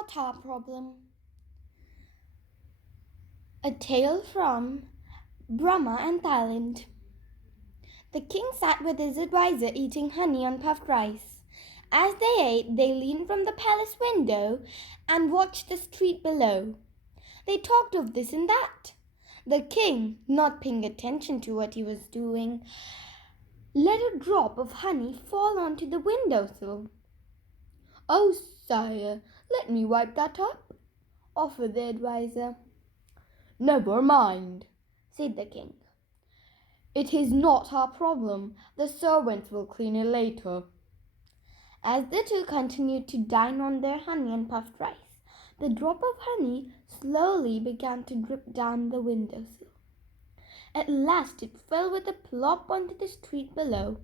not our problem. A tale from Brahma and Thailand. The king sat with his advisor eating honey on puffed rice. As they ate, they leaned from the palace window and watched the street below. They talked of this and that. The king, not paying attention to what he was doing, let a drop of honey fall onto the windowsill. "Oh, sire, let me wipe that up," offered the advisor. "Never mind," said the king. "It is not our problem. The servants will clean it later." As the two continued to dine on their honey and puffed rice, the drop of honey slowly began to drip down the windowsill. At last it fell with a plop onto the street below.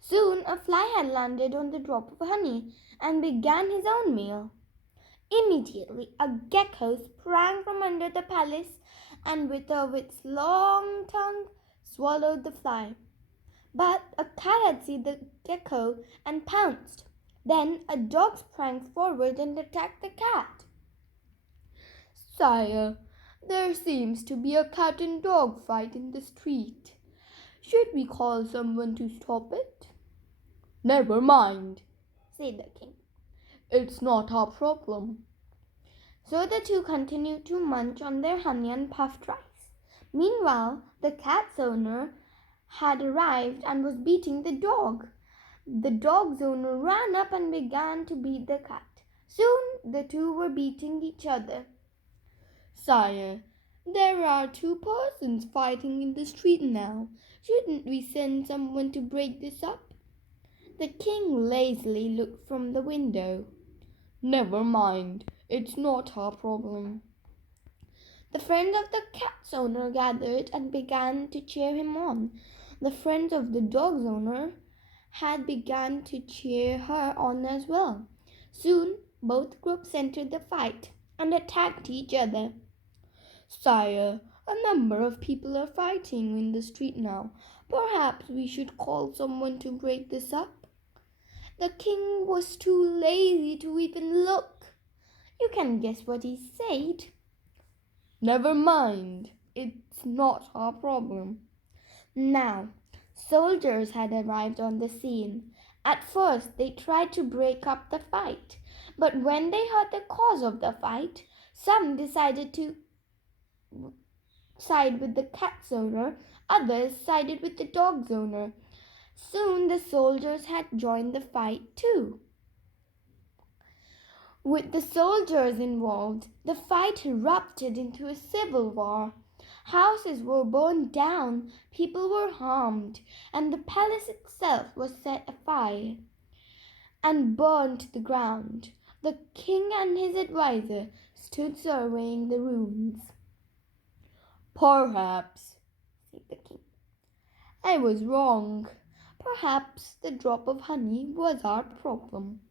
Soon a fly had landed on the drop of honey and began his own meal. Immediately a gecko sprang from under the palace and with its long tongue swallowed the fly. But a cat had seen the gecko and pounced. Then a dog sprang forward and attacked the cat. "Sire, there seems to be a cat and dog fight in the street. Should we call someone to stop it?" "Never mind," said the king. "It's not our problem." So the two continued to munch on their honey and puffed rice. Meanwhile, the cat's owner had arrived and was beating the dog. The dog's owner ran up and began to beat the cat. Soon the two were beating each other. "Sire, there are two persons fighting in the street now. Shouldn't we send someone to break this up?" The king lazily looked from the window. "Never mind, it's not our problem." The friends of the cat's owner gathered and began to cheer him on. The friends of the dog's owner had begun to cheer her on as well. Soon both groups entered the fight and attacked each other. "Sire, a number of people are fighting in the street now. Perhaps we should call someone to break this up." The king was too lazy to even look. You can guess what he said. "Never mind, it's not our problem." Now, soldiers had arrived on the scene. At first, they tried to break up the fight, but when they heard the cause of the fight, some decided to side with the cat's owner, others sided with the dog's owner. Soon the soldiers had joined the fight too. With the soldiers involved, the fight erupted into a civil war. Houses were burned down, people were harmed, and the palace itself was set afire and burned to the ground. The king and his adviser stood surveying the ruins. "Perhaps," said the king, "I was wrong. Perhaps the drop of honey was our problem."